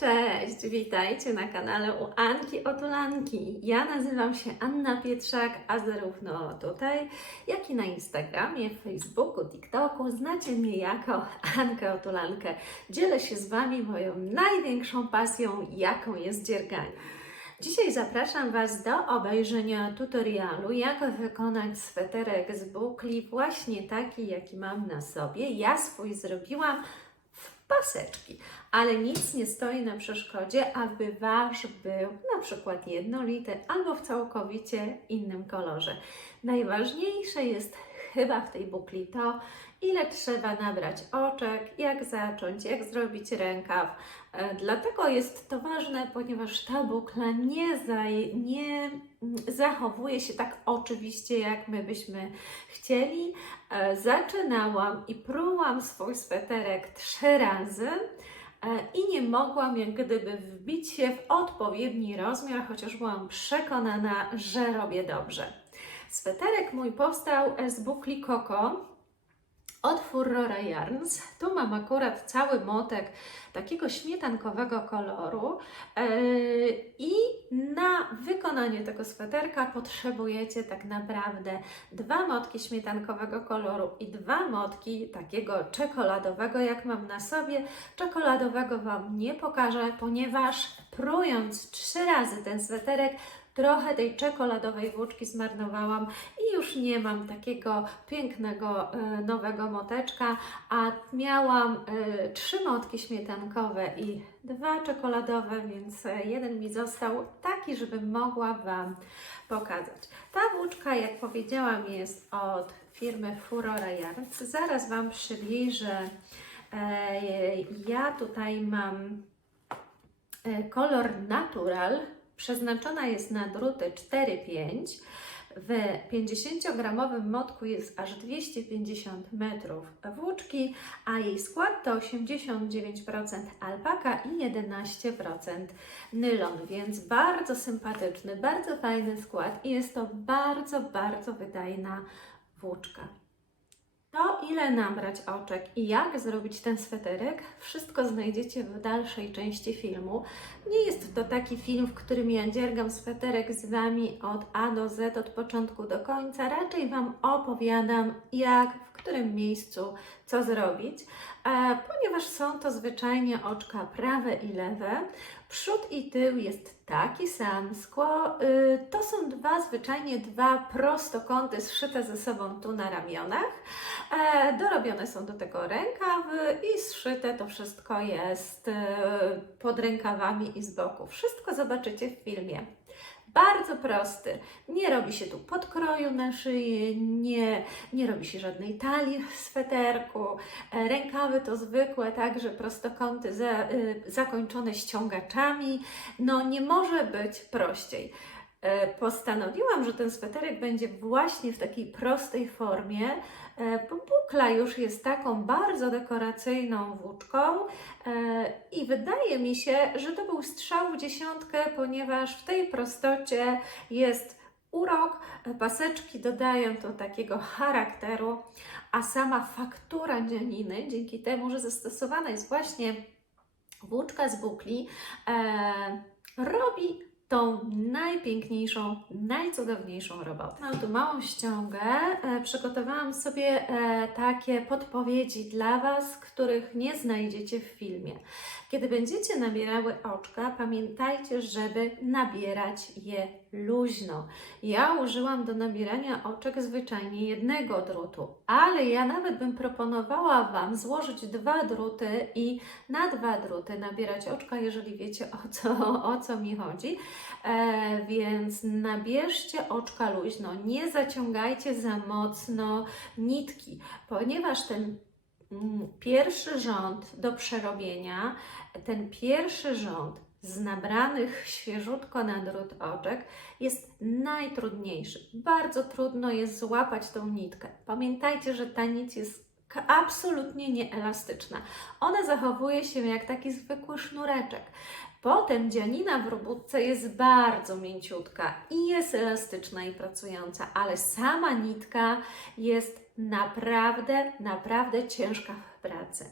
Cześć, witajcie na kanale u Anki Otulanki. Ja nazywam się Anna Pietrzak, a zarówno tutaj, jak i na Instagramie, Facebooku, TikToku znacie mnie jako Ankę Otulankę. Dzielę się z Wami moją największą pasją, jaką jest dzierganie. Dzisiaj zapraszam Was do obejrzenia tutorialu, jak wykonać sweterek z bukli, właśnie taki, jaki mam na sobie. Ja swój zrobiłam paseczki, ale nic nie stoi na przeszkodzie, aby Wasz był na przykład jednolity albo w całkowicie innym kolorze. Najważniejsze jest chyba w tej bukli to, ile trzeba nabrać oczek, jak zacząć, jak zrobić rękaw. E, Dlatego jest to ważne, ponieważ ta bukla nie, nie mm, zachowuje się tak oczywiście, jak my byśmy chcieli. E, Zaczynałam i prułam swój sweterek trzy razy e, i nie mogłam jak gdyby wbić się w odpowiedni rozmiar, chociaż byłam przekonana, że robię dobrze. Sweterek mój powstał z bukli Coco od Furrora Yarns. Tu mam akurat cały motek takiego śmietankowego koloru Yy, i na wykonanie tego sweterka potrzebujecie tak naprawdę dwa motki śmietankowego koloru i dwa motki takiego czekoladowego, jak mam na sobie. Czekoladowego Wam nie pokażę, ponieważ prując trzy razy ten sweterek trochę tej czekoladowej włóczki zmarnowałam i już nie mam takiego pięknego e, nowego moteczka, a miałam e, trzy motki i dwa czekoladowe, więc e, jeden mi został taki, żebym mogła Wam pokazać. Ta włóczka, jak powiedziałam, jest od firmy Furora Yarns. Zaraz Wam przybliżę. E, ja tutaj mam e, kolor natural. Przeznaczona jest na druty 4-5. W 50-gramowym motku jest aż 250 metrów włóczki, a jej skład to 89% alpaka i 11% nylon, więc bardzo sympatyczny, bardzo fajny skład i jest to bardzo, bardzo wydajna włóczka. To ile nabrać oczek i jak zrobić ten sweterek, wszystko znajdziecie w dalszej części filmu. Nie jest to taki film, w którym ja dziergam sweterek z Wami od A do Z, od początku do końca. Raczej Wam opowiadam, jak, w którym miejscu, co zrobić, e, ponieważ są to zwyczajnie oczka prawe i lewe. Przód i tył jest taki sam. Skło, y, to są dwa, zwyczajnie dwa prostokąty zszyte ze sobą tu na ramionach. E, dorobione są do tego rękawy i zszyte to wszystko jest y, pod rękawami i z boku. Wszystko zobaczycie w filmie. Bardzo prosty. Nie robi się tu podkroju na szyję, nie, nie robi się żadnej talii w sweterku. E, Rękawy to zwykłe, także prostokąty za, y, zakończone ściągaczami. No nie może być prościej. E, Postanowiłam, że ten sweterek będzie właśnie w takiej prostej formie, e, bo bukla już jest taką bardzo dekoracyjną włóczką e, i wydaje mi się, że to był strzał w dziesiątkę, ponieważ w tej prostocie jest urok, paseczki dodają to takiego charakteru, a sama faktura dzianiny, dzięki temu, że zastosowana jest właśnie włóczka z bukli, robi tą najpiękniejszą, najcudowniejszą robotę. Mam tu małą ściągę. E, przygotowałam sobie e, takie podpowiedzi dla Was, których nie znajdziecie w filmie. Kiedy będziecie nabierały oczka, pamiętajcie, żeby nabierać je luźno. Ja użyłam do nabierania oczek zwyczajnie jednego drutu, ale ja nawet bym proponowała Wam złożyć dwa druty i na dwa druty nabierać oczka, jeżeli wiecie o co, o co mi chodzi. E, więc nabierzcie oczka luźno, nie zaciągajcie za mocno nitki, ponieważ ten mm, pierwszy rząd do przerobienia, ten pierwszy rząd z nabranych świeżutko na drut oczek jest najtrudniejszy. Bardzo trudno jest złapać tą nitkę. Pamiętajcie, że ta nić jest absolutnie nieelastyczna. Ona zachowuje się jak taki zwykły sznureczek. Potem dzianina w robótce jest bardzo mięciutka i jest elastyczna i pracująca, ale sama nitka jest naprawdę, naprawdę ciężka w pracy.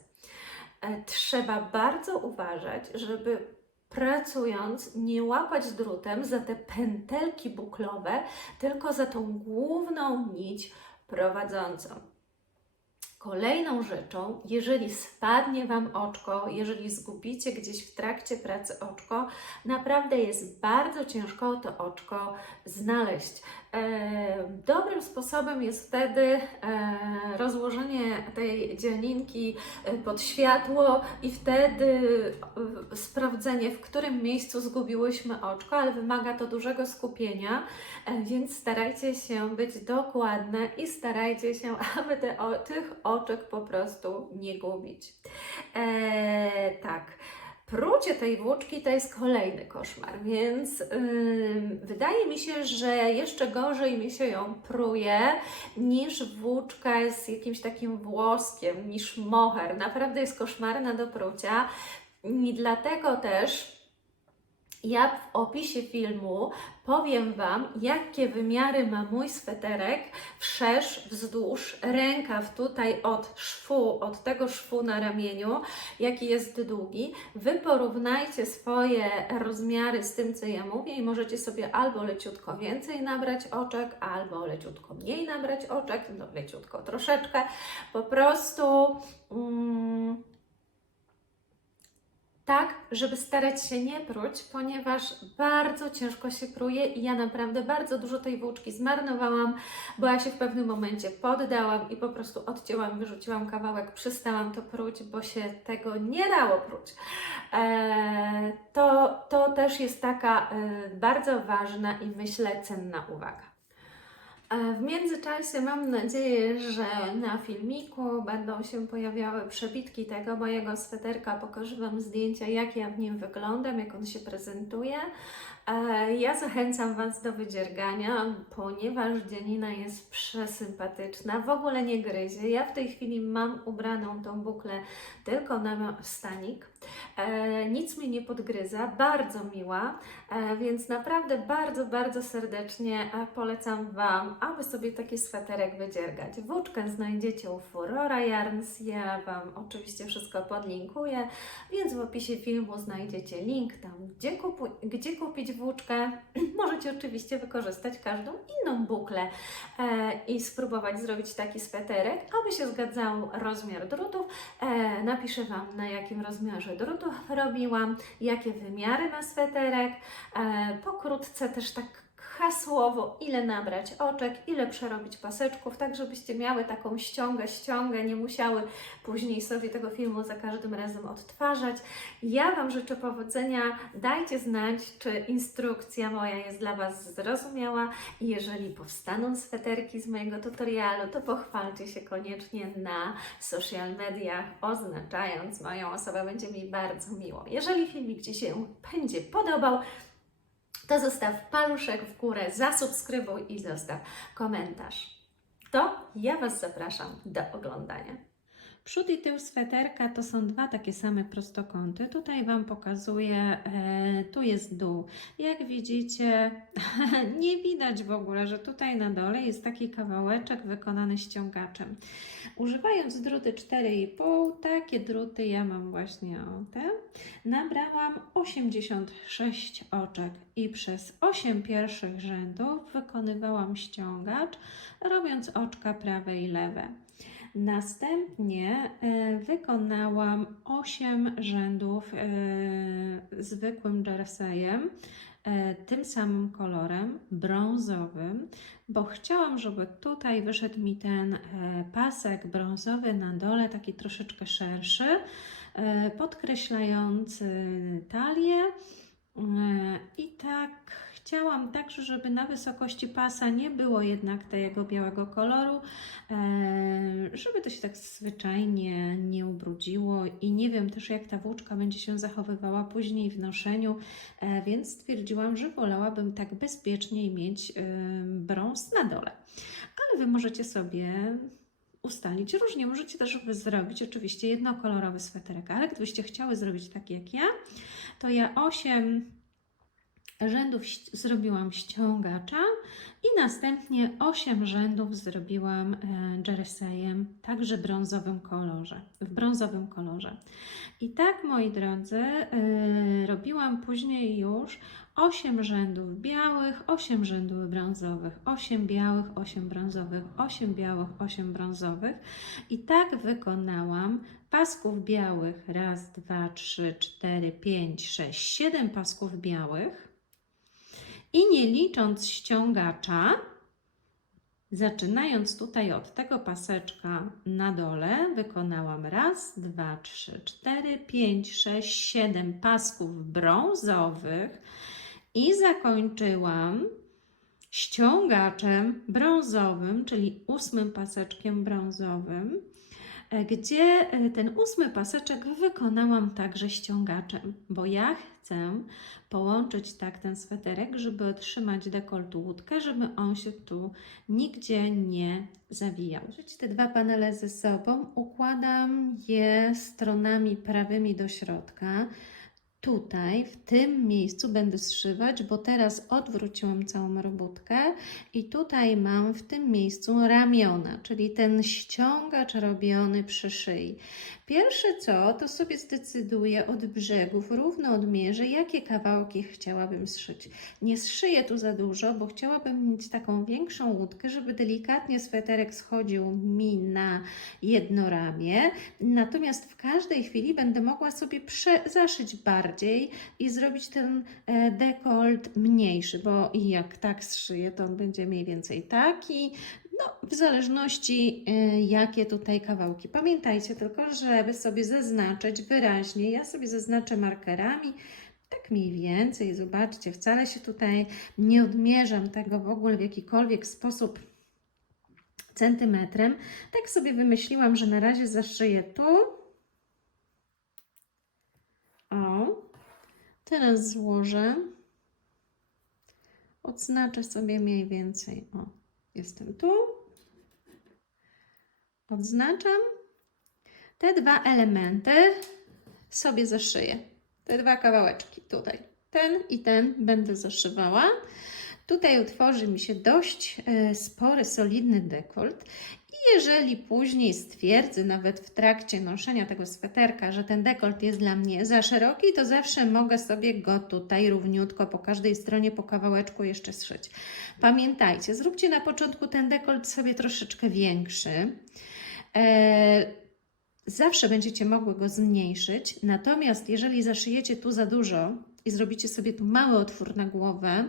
e, trzeba bardzo uważać, żeby pracując nie łapać drutem za te pętelki buklowe, tylko za tą główną nić prowadzącą. Kolejną rzeczą, jeżeli spadnie Wam oczko, jeżeli zgubicie gdzieś w trakcie pracy oczko, naprawdę jest bardzo ciężko to oczko znaleźć. E, dobrym sposobem jest wtedy e, rozłożenie tej dzielninki e, pod światło i wtedy sprawdzenie, w którym miejscu zgubiłyśmy oczko, ale wymaga to dużego skupienia, więc starajcie się być dokładne i starajcie się, aby te, tych oczek po prostu nie gubić. E, tak. Prucie tej włóczki to jest kolejny koszmar, więc ym, wydaje mi się, że jeszcze gorzej mi się ją pruje niż włóczka z jakimś takim włoskiem, niż moher. Naprawdę jest koszmarna do prucia i dlatego też ja w opisie filmu powiem Wam, jakie wymiary ma mój sweterek wszerz, wzdłuż, rękaw tutaj od szwu, od tego szwu na ramieniu, jaki jest długi. Wy porównajcie swoje rozmiary z tym, co ja mówię i możecie sobie albo leciutko więcej nabrać oczek, albo leciutko mniej nabrać oczek, no leciutko troszeczkę, po prostu... Mm, tak, żeby starać się nie pruć, ponieważ bardzo ciężko się pruje i ja naprawdę bardzo dużo tej włóczki zmarnowałam, bo ja się w pewnym momencie poddałam i po prostu odcięłam, wyrzuciłam kawałek, przestałam to pruć, bo się tego nie dało pruć. Eee, to, to też jest taka e, bardzo ważna i myślę cenna uwaga. W międzyczasie mam nadzieję, że na filmiku będą się pojawiały przebitki tego mojego sweterka. Pokażę Wam zdjęcia, jak ja w nim wyglądam, jak on się prezentuje. Ja zachęcam Was do wydziergania, ponieważ dzianina jest przesympatyczna, w ogóle nie gryzie. Ja w tej chwili mam ubraną tą buklę tylko na stanik. E, nic mnie nie podgryza, bardzo miła, e, więc naprawdę bardzo, bardzo serdecznie e, polecam Wam, aby sobie taki sweterek wydziergać. Włóczkę znajdziecie u Furora Yarns, ja Wam oczywiście wszystko podlinkuję, więc w opisie filmu znajdziecie link tam, gdzie, kupu- gdzie kupić włóczkę. Możecie oczywiście wykorzystać każdą inną buklę e, i spróbować zrobić taki sweterek, aby się zgadzał rozmiar drutów. E, napiszę Wam, na jakim rozmiarze drutów robiłam, jakie wymiary ma sweterek. E, pokrótce też tak hasłowo, ile nabrać oczek, ile przerobić paseczków, tak żebyście miały taką ściągę, ściągę, nie musiały później sobie tego filmu za każdym razem odtwarzać. Ja Wam życzę powodzenia. Dajcie znać, czy instrukcja moja jest dla Was zrozumiała. I jeżeli powstaną sweterki z mojego tutorialu, to pochwalcie się koniecznie na social mediach, oznaczając moją osobę. Będzie mi bardzo miło. Jeżeli filmik Ci się będzie podobał, to zostaw paluszek w górę, zasubskrybuj i zostaw komentarz. To ja Was zapraszam do oglądania. Przód i tył sweterka to są dwa takie same prostokąty. Tutaj Wam pokazuję, e, tu jest dół. Jak widzicie, nie widać w ogóle, że tutaj na dole jest taki kawałeczek wykonany ściągaczem. Używając druty 4,5, takie druty ja mam właśnie o te, nabrałam 86 oczek i przez 8 pierwszych rzędów wykonywałam ściągacz, robiąc oczka prawe i lewe. Następnie e, wykonałam 8 rzędów e, zwykłym jerseyem, e, tym samym kolorem, brązowym, bo chciałam, żeby tutaj wyszedł mi ten pasek brązowy na dole, taki troszeczkę szerszy, podkreślający talię. I tak chciałam także, żeby na wysokości pasa nie było jednak tego białego koloru, e, żeby to się tak zwyczajnie nie ubrudziło i nie wiem też jak ta włóczka będzie się zachowywała później w noszeniu, e, więc stwierdziłam, że wolałabym tak bezpieczniej mieć e, brąz na dole. Ale Wy możecie sobie ustalić różnie. Możecie też zrobić oczywiście jednokolorowy sweterek, ale gdybyście chciały zrobić tak jak ja, to ja 8 rzędów zrobiłam ściągacza i następnie 8 rzędów zrobiłam e, jerseyem, także brązowym kolorze, w brązowym kolorze. I tak, moi drodzy, e, robiłam później już 8 rzędów białych, 8 rzędów brązowych, 8 białych, 8 brązowych, 8 białych, 8 brązowych. I tak wykonałam pasków białych. Raz, dwa, trzy, cztery, pięć, sześć, siedem pasków białych. I nie licząc ściągacza, zaczynając tutaj od tego paseczka na dole, wykonałam raz, dwa, trzy, cztery, pięć, sześć, siedem pasków brązowych i zakończyłam ściągaczem brązowym, czyli ósmym paseczkiem brązowym, e, gdzie e, ten ósmy paseczek wykonałam także ściągaczem, bo ja chcę połączyć tak ten sweterek, żeby otrzymać dekoltu łódkę, żeby on się tu nigdzie nie zawijał. Użyć te dwa panele ze sobą, układam je stronami prawymi do środka. Tutaj, w tym miejscu będę zszywać, bo teraz odwróciłam całą robótkę i tutaj mam w tym miejscu ramiona, czyli ten ściągacz robiony przy szyi. Pierwsze co, to sobie zdecyduję od brzegów, równo odmierzę, jakie kawałki chciałabym zszyć. Nie zszyję tu za dużo, bo chciałabym mieć taką większą łódkę, żeby delikatnie sweterek schodził mi na jedno ramię. Natomiast w każdej chwili będę mogła sobie zaszyć bardziej i zrobić ten e, dekolt mniejszy, bo jak tak zszyję, to on będzie mniej więcej taki. No, w zależności e, jakie tutaj kawałki. Pamiętajcie tylko, żeby sobie zaznaczyć wyraźnie. Ja sobie zaznaczę markerami. Tak mniej więcej, zobaczcie, wcale się tutaj nie odmierzam tego w ogóle w jakikolwiek sposób centymetrem. Tak sobie wymyśliłam, że na razie zaszyję tu. O, teraz złożę. Odznaczę sobie mniej więcej. O, jestem tu. Odznaczam. Te dwa elementy sobie zaszyję. Te dwa kawałeczki tutaj. Ten i ten będę zaszywała. Tutaj utworzy mi się dość e, spory, solidny dekolt. I jeżeli później stwierdzę, nawet w trakcie noszenia tego sweterka, że ten dekolt jest dla mnie za szeroki, to zawsze mogę sobie go tutaj równiutko po każdej stronie po kawałeczku jeszcze zszyć. Pamiętajcie, zróbcie na początku ten dekolt sobie troszeczkę większy. E, Zawsze będziecie mogły go zmniejszyć, natomiast jeżeli zaszyjecie tu za dużo i zrobicie sobie tu mały otwór na głowę,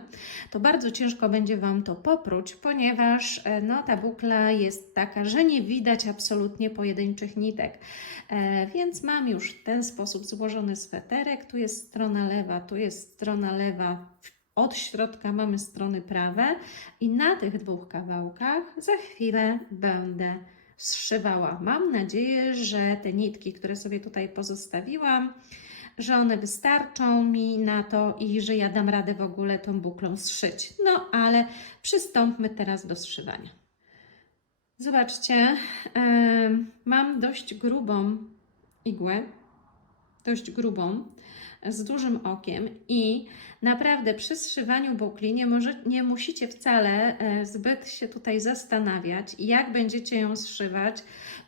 to bardzo ciężko będzie Wam to popróć, ponieważ e, no, ta bukla jest taka, że nie widać absolutnie pojedynczych nitek. E, więc mam już w ten sposób złożony sweterek. Tu jest strona lewa, tu jest strona lewa. Od środka mamy strony prawe i na tych dwóch kawałkach za chwilę będę zszywała. Mam nadzieję, że te nitki, które sobie tutaj pozostawiłam, że one wystarczą mi na to i że ja dam radę w ogóle tą buklą zszyć. No ale przystąpmy teraz do zszywania. Zobaczcie, mam dość grubą igłę, dość grubą, z dużym okiem i naprawdę przy zszywaniu bukli nie, może, nie musicie wcale e, zbyt się tutaj zastanawiać, jak będziecie ją zszywać,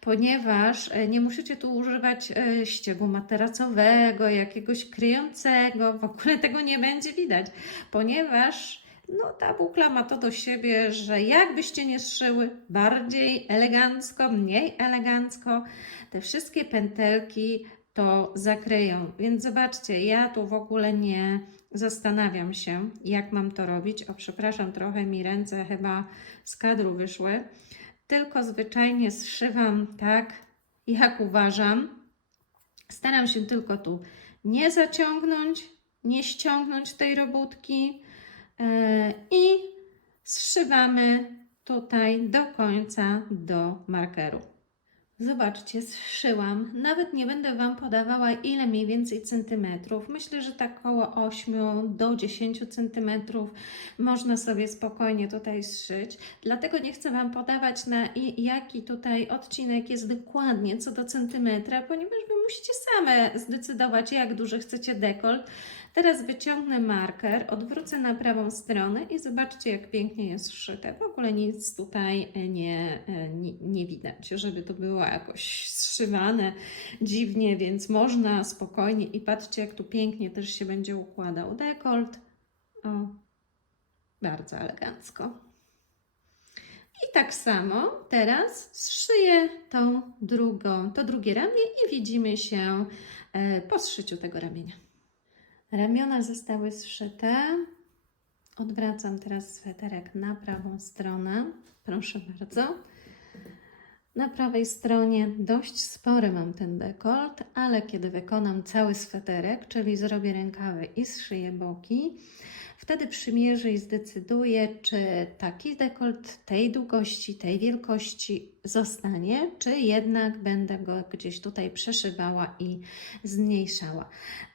ponieważ e, nie musicie tu używać e, ściegu materacowego, jakiegoś kryjącego, w ogóle tego nie będzie widać, ponieważ no, ta bukla ma to do siebie, że jakbyście nie zszyły bardziej elegancko, mniej elegancko, te wszystkie pętelki to zakryją. Więc zobaczcie, ja tu w ogóle nie zastanawiam się, jak mam to robić. O, przepraszam, trochę mi ręce chyba z kadru wyszły. Tylko zwyczajnie zszywam tak, jak uważam. Staram się tylko tu nie zaciągnąć, nie ściągnąć tej robótki yy, i zszywamy tutaj do końca do markeru. Zobaczcie, zszyłam. Nawet nie będę Wam podawała ile mniej więcej centymetrów. Myślę, że tak około 8 do 10 centymetrów można sobie spokojnie tutaj zszyć. Dlatego nie chcę Wam podawać na jaki tutaj odcinek jest dokładnie co do centymetra, ponieważ Wy musicie same zdecydować jak duży chcecie dekolt. Teraz wyciągnę marker, odwrócę na prawą stronę i zobaczcie, jak pięknie jest zszyte. W ogóle nic tutaj e, nie, e, nie, nie widać, żeby to było jakoś zszywane dziwnie, więc można spokojnie i patrzcie, jak tu pięknie też się będzie układał dekolt. O, bardzo elegancko. I tak samo teraz zszyję tą drugą, to drugie ramię i widzimy się e, po zszyciu tego ramienia. Ramiona zostały zszyte. Odwracam teraz sweterek na prawą stronę. Proszę bardzo. Na prawej stronie dość spory mam ten dekolt, ale kiedy wykonam cały sweterek, czyli zrobię rękawy i zszyję boki, wtedy przymierzę i zdecyduję, czy taki dekolt tej długości, tej wielkości zostanie, czy jednak będę go gdzieś tutaj przeszywała i zmniejszała.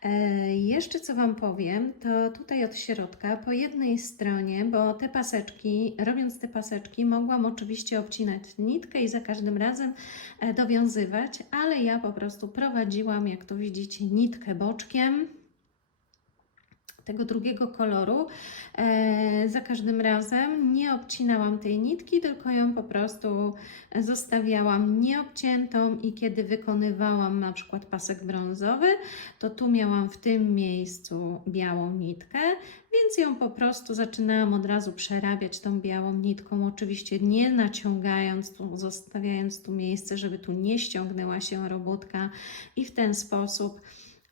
E, jeszcze co Wam powiem, to tutaj od środka po jednej stronie, bo te paseczki, robiąc te paseczki, mogłam oczywiście obcinać nitkę i za każdym razem e, dowiązywać, ale ja po prostu prowadziłam, jak tu widzicie, nitkę boczkiem tego drugiego koloru. E, za każdym razem nie obcinałam tej nitki, tylko ją po prostu zostawiałam nieobciętą i kiedy wykonywałam na przykład pasek brązowy, to tu miałam w tym miejscu białą nitkę, więc ją po prostu zaczynałam od razu przerabiać tą białą nitką, oczywiście nie naciągając, tu, zostawiając tu miejsce, żeby tu nie ściągnęła się robótka i w ten sposób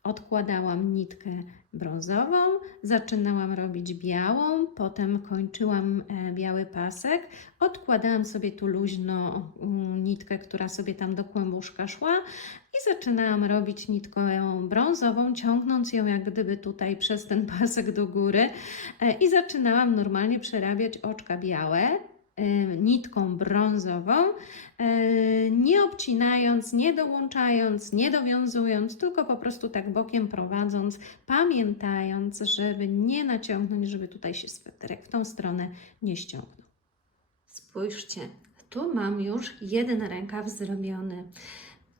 odkładałam nitkę brązową, zaczynałam robić białą, potem kończyłam e, biały pasek, odkładałam sobie tu luźno nitkę, która sobie tam do kłębuszka szła i zaczynałam robić nitką brązową, ciągnąc ją jak gdyby tutaj przez ten pasek do góry e, i zaczynałam normalnie przerabiać oczka białe nitką brązową, nie obcinając, nie dołączając, nie dowiązując, tylko po prostu tak bokiem prowadząc, pamiętając, żeby nie naciągnąć, żeby tutaj się sweterek w tą stronę nie ściągnął. Spójrzcie, tu mam już jeden rękaw zrobiony.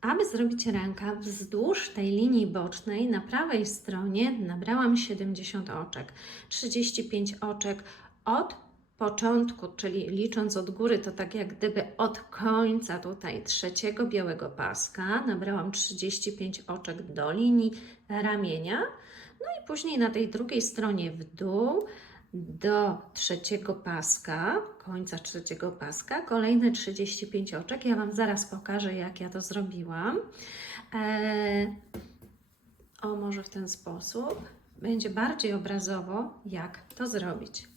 Aby zrobić rękaw wzdłuż tej linii bocznej na prawej stronie nabrałam 70 oczek, 35 oczek od początku, czyli licząc od góry, to tak jak gdyby od końca tutaj trzeciego białego paska nabrałam 35 oczek do linii ramienia. No i później na tej drugiej stronie w dół do trzeciego paska, końca trzeciego paska, kolejne 35 oczek. Ja Wam zaraz pokażę, jak ja to zrobiłam. Eee, o, może w ten sposób. Będzie bardziej obrazowo, jak to zrobić.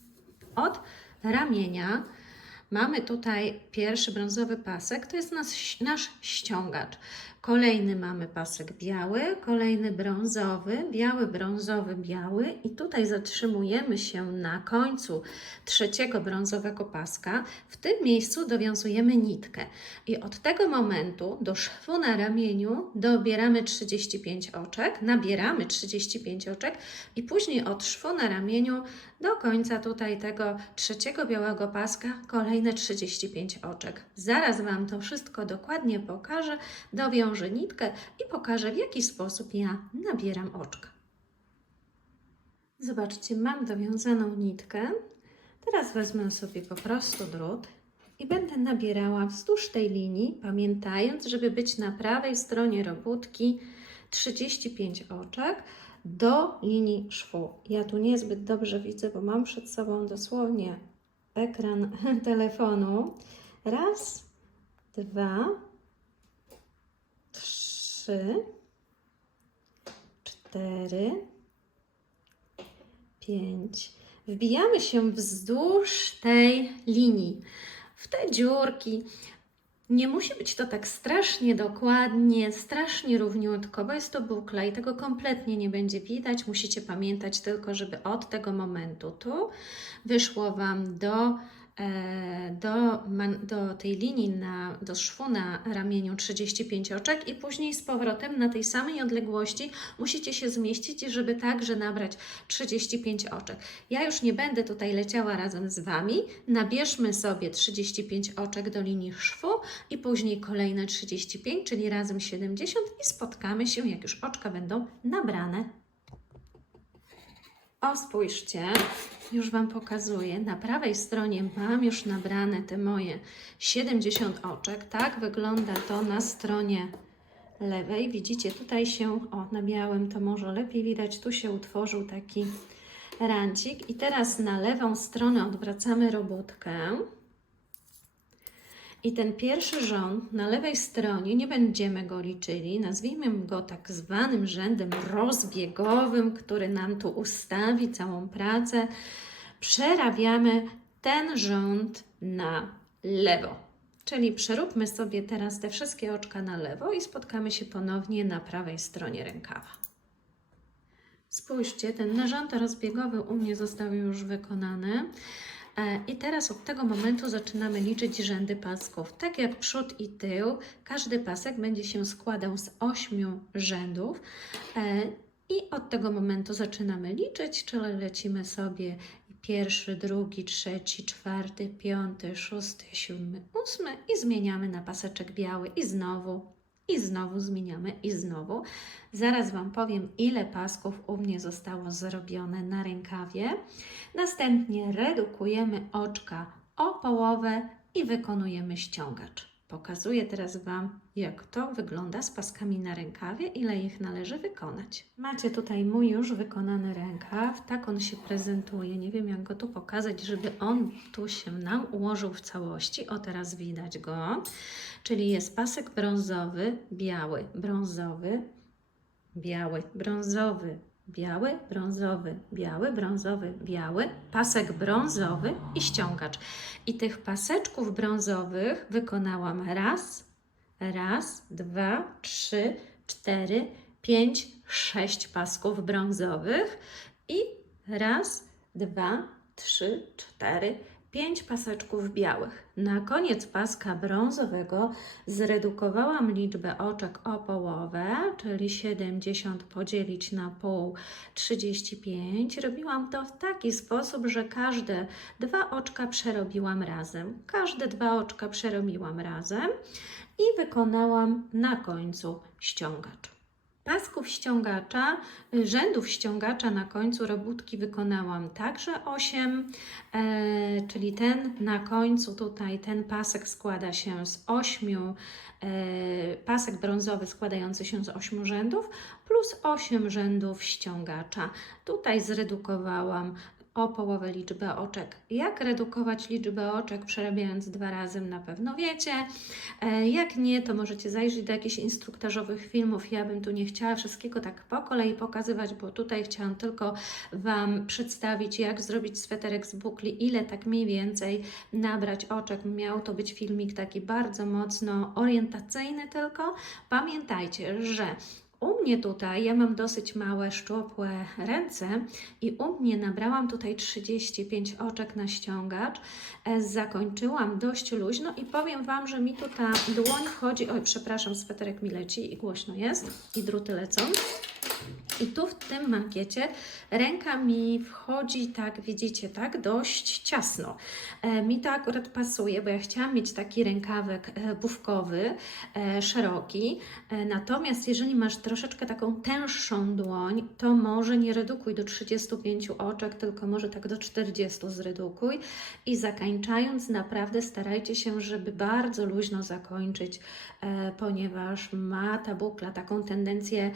Od ramienia mamy tutaj pierwszy brązowy pasek, to jest nasz, nasz ściągacz. Kolejny mamy pasek biały, kolejny brązowy, biały, brązowy, biały i tutaj zatrzymujemy się na końcu trzeciego brązowego paska. W tym miejscu dowiązujemy nitkę i od tego momentu do szwu na ramieniu dobieramy 35 oczek, nabieramy 35 oczek i później od szwu na ramieniu do końca tutaj tego trzeciego białego paska kolejne 35 oczek. Zaraz Wam to wszystko dokładnie pokażę, dowiążę nitkę i pokażę w jaki sposób ja nabieram oczka. Zobaczcie, mam dowiązaną nitkę. Teraz wezmę sobie po prostu drut i będę nabierała wzdłuż tej linii, pamiętając, żeby być na prawej stronie robótki 35 oczek do linii szwu. Ja tu niezbyt dobrze widzę, bo mam przed sobą dosłownie ekran telefonu. Raz, dwa, trzy, cztery, pięć. Wbijamy się wzdłuż tej linii, w te dziurki. Nie musi być to tak strasznie dokładnie, strasznie równiutko, bo jest to bukla i tego kompletnie nie będzie widać. Musicie pamiętać tylko, żeby od tego momentu tu wyszło Wam do do, man- do tej linii, na, do szwu na ramieniu 35 oczek i później z powrotem na tej samej odległości musicie się zmieścić, żeby także nabrać 35 oczek. Ja już nie będę tutaj leciała razem z Wami. Nabierzmy sobie 35 oczek do linii szwu i później kolejne 35, czyli razem 70 i spotkamy się, jak już oczka będą nabrane. O, spójrzcie, już Wam pokazuję. Na prawej stronie mam już nabrane te moje 70 oczek. Tak wygląda to na stronie lewej. Widzicie, tutaj się, o, na białym to może lepiej widać, tu się utworzył taki rancik. I teraz na lewą stronę odwracamy robótkę. I ten pierwszy rząd na lewej stronie, nie będziemy go liczyli, nazwijmy go tak zwanym rzędem rozbiegowym, który nam tu ustawi całą pracę. Przerabiamy ten rząd na lewo. Czyli przeróbmy sobie teraz te wszystkie oczka na lewo i spotkamy się ponownie na prawej stronie rękawa. Spójrzcie, ten narząd rozbiegowy u mnie został już wykonany. E, I teraz od tego momentu zaczynamy liczyć rzędy pasków. Tak jak przód i tył, każdy pasek będzie się składał z ośmiu rzędów. E, I od tego momentu zaczynamy liczyć, czyli lecimy sobie pierwszy, drugi, trzeci, czwarty, piąty, szósty, siódmy, ósmy i zmieniamy na paseczek biały i znowu, i znowu zmieniamy i znowu. Zaraz Wam powiem, ile pasków u mnie zostało zrobione na rękawie. Następnie redukujemy oczka o połowę i wykonujemy ściągacz. Pokazuję teraz Wam, jak to wygląda z paskami na rękawie, ile ich należy wykonać. Macie tutaj mój już wykonany rękaw, tak on się prezentuje. Nie wiem, jak go tu pokazać, żeby on tu się nam ułożył w całości. O, teraz widać go. Czyli jest pasek brązowy, biały, brązowy, biały, brązowy, biały, brązowy, biały, brązowy, biały, pasek brązowy i ściągacz. I tych paseczków brązowych wykonałam raz, raz, dwa, trzy, cztery, pięć, sześć pasków brązowych i raz, dwa, trzy, cztery, pięć paseczków białych. Na koniec paska brązowego zredukowałam liczbę oczek o połowę, czyli 70 podzielić na pół 35. Robiłam to w taki sposób, że każde dwa oczka przerobiłam razem. Każde dwa oczka przerobiłam razem i wykonałam na końcu ściągacz. Pasków ściągacza, y, rzędów ściągacza na końcu robótki wykonałam także 8, e, czyli ten na końcu tutaj, ten pasek składa się z 8, e, pasek brązowy składający się z 8 rzędów plus 8 rzędów ściągacza. Tutaj zredukowałam o połowę liczbę oczek. Jak redukować liczbę oczek przerabiając dwa razy na pewno wiecie. E, Jak nie, to możecie zajrzeć do jakichś instruktażowych filmów. Ja bym tu nie chciała wszystkiego tak po kolei pokazywać, bo tutaj chciałam tylko Wam przedstawić, jak zrobić sweterek z bukli, ile tak mniej więcej nabrać oczek. Miał to być filmik taki bardzo mocno orientacyjny tylko. Pamiętajcie, że u mnie tutaj, ja mam dosyć małe, szczupłe ręce i u mnie nabrałam tutaj 35 oczek na ściągacz. E, Zakończyłam dość luźno i powiem Wam, że mi tu ta dłoń wchodzi. Oj, przepraszam, sweterek mi leci i głośno jest i druty lecą. I tu w tym mankiecie ręka mi wchodzi, tak widzicie, tak dość ciasno. E, mi to akurat pasuje, bo ja chciałam mieć taki rękawek e, bufkowy, e, szeroki. E, natomiast jeżeli masz troszeczkę taką tęższą dłoń, to może nie redukuj do 35 oczek, tylko może tak do 40 zredukuj. I zakończając, naprawdę starajcie się, żeby bardzo luźno zakończyć, ponieważ ma ta bukla taką tendencję,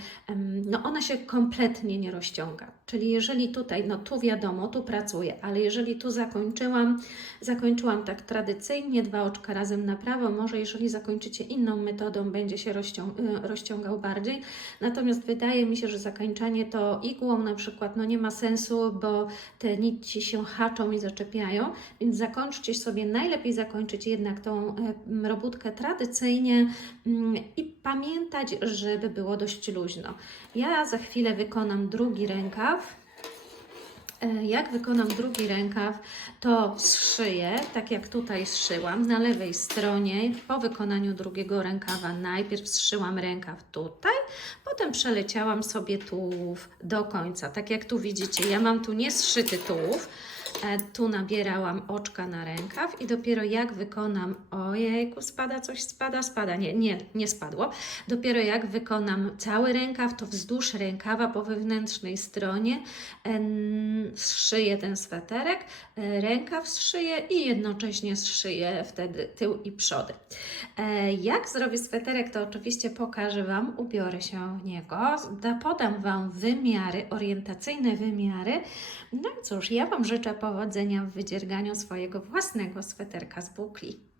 no ona się kompletnie nie rozciąga. Czyli jeżeli tutaj, no tu wiadomo, tu pracuję, ale jeżeli tu zakończyłam, zakończyłam tak tradycyjnie, dwa oczka razem na prawo, może jeżeli zakończycie inną metodą, będzie się y, rozciągał bardziej. Natomiast wydaje mi się, że zakończenie to igłą na przykład, no nie ma sensu, bo te nici się haczą i zaczepiają, więc zakończcie sobie, najlepiej zakończyć jednak tą y, robótkę tradycyjnie mm, i pamiętać, żeby było dość luźno. Ja za chwilę wykonam drugi rękaw. E, Jak wykonam drugi rękaw, to zszyję, tak jak tutaj zszyłam, na lewej stronie. Po wykonaniu drugiego rękawa najpierw zszyłam rękaw tutaj, potem przeleciałam sobie tułów do końca. Tak jak tu widzicie, ja mam tu niezszyty tułów, E, Tu nabierałam oczka na rękaw i dopiero jak wykonam, ojejku, spada coś, spada, spada, nie, nie, nie spadło. Dopiero jak wykonam cały rękaw, to wzdłuż rękawa po wewnętrznej stronie zszyję ten sweterek, e, rękaw zszyję i jednocześnie zszyję wtedy tył i przody. E, Jak zrobię sweterek, to oczywiście pokażę Wam, ubiorę się w niego, da- podam Wam wymiary, orientacyjne wymiary. No i cóż, ja Wam życzę powodzenia w wydzierganiu swojego własnego sweterka z bukli.